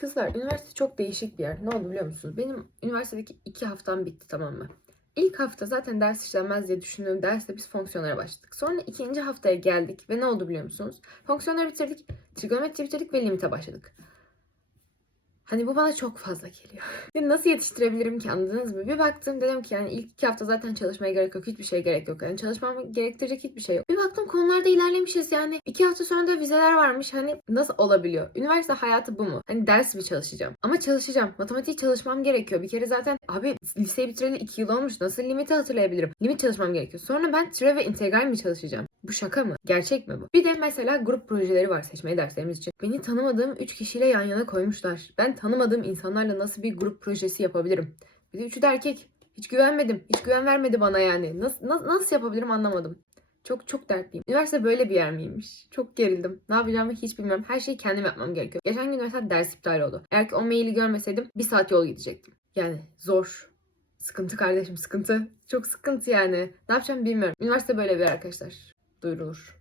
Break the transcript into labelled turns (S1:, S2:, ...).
S1: Kızlar üniversite çok değişik bir yer. Ne oldu biliyor musunuz? Benim üniversitedeki iki haftam bitti tamam mı? İlk hafta zaten ders işlenmez diye düşündüğüm derste biz fonksiyonlara başladık. Sonra ikinci haftaya geldik ve ne oldu biliyor musunuz? Fonksiyonları bitirdik, trigonometri bitirdik ve limite başladık. Hani bu bana çok fazla geliyor. Ya nasıl yetiştirebilirim ki anladınız mı? Bir baktım dedim ki yani ilk iki hafta zaten çalışmaya gerek yok. Hiçbir şey gerek yok. Yani çalışmam gerektirecek hiçbir şey yok. Bir baktım konularda ilerlemişiz yani. iki hafta sonra da vizeler varmış. Hani nasıl olabiliyor? Üniversite hayatı bu mu? Hani ders mi çalışacağım? Ama çalışacağım. Matematik çalışmam gerekiyor. Bir kere zaten abi liseyi bitireli iki yıl olmuş. Nasıl limiti hatırlayabilirim? Limit çalışmam gerekiyor. Sonra ben türev ve integral mi çalışacağım? Bu şaka mı? Gerçek mi bu? Bir de mesela grup projeleri var seçmeli derslerimiz için. Beni tanımadığım 3 kişiyle yan yana koymuşlar. Ben tanımadığım insanlarla nasıl bir grup projesi yapabilirim? Bir de üçü de erkek. Hiç güvenmedim. Hiç güven vermedi bana yani. Nasıl, nasıl, yapabilirim anlamadım. Çok çok dertliyim. Üniversite böyle bir yer miymiş? Çok gerildim. Ne yapacağımı hiç bilmiyorum. Her şeyi kendim yapmam gerekiyor. Geçen gün mesela ders iptal oldu. Eğer ki o maili görmeseydim bir saat yol gidecektim. Yani zor. Sıkıntı kardeşim sıkıntı. Çok sıkıntı yani. Ne yapacağım bilmiyorum. Üniversite böyle bir arkadaşlar. Duyurulur.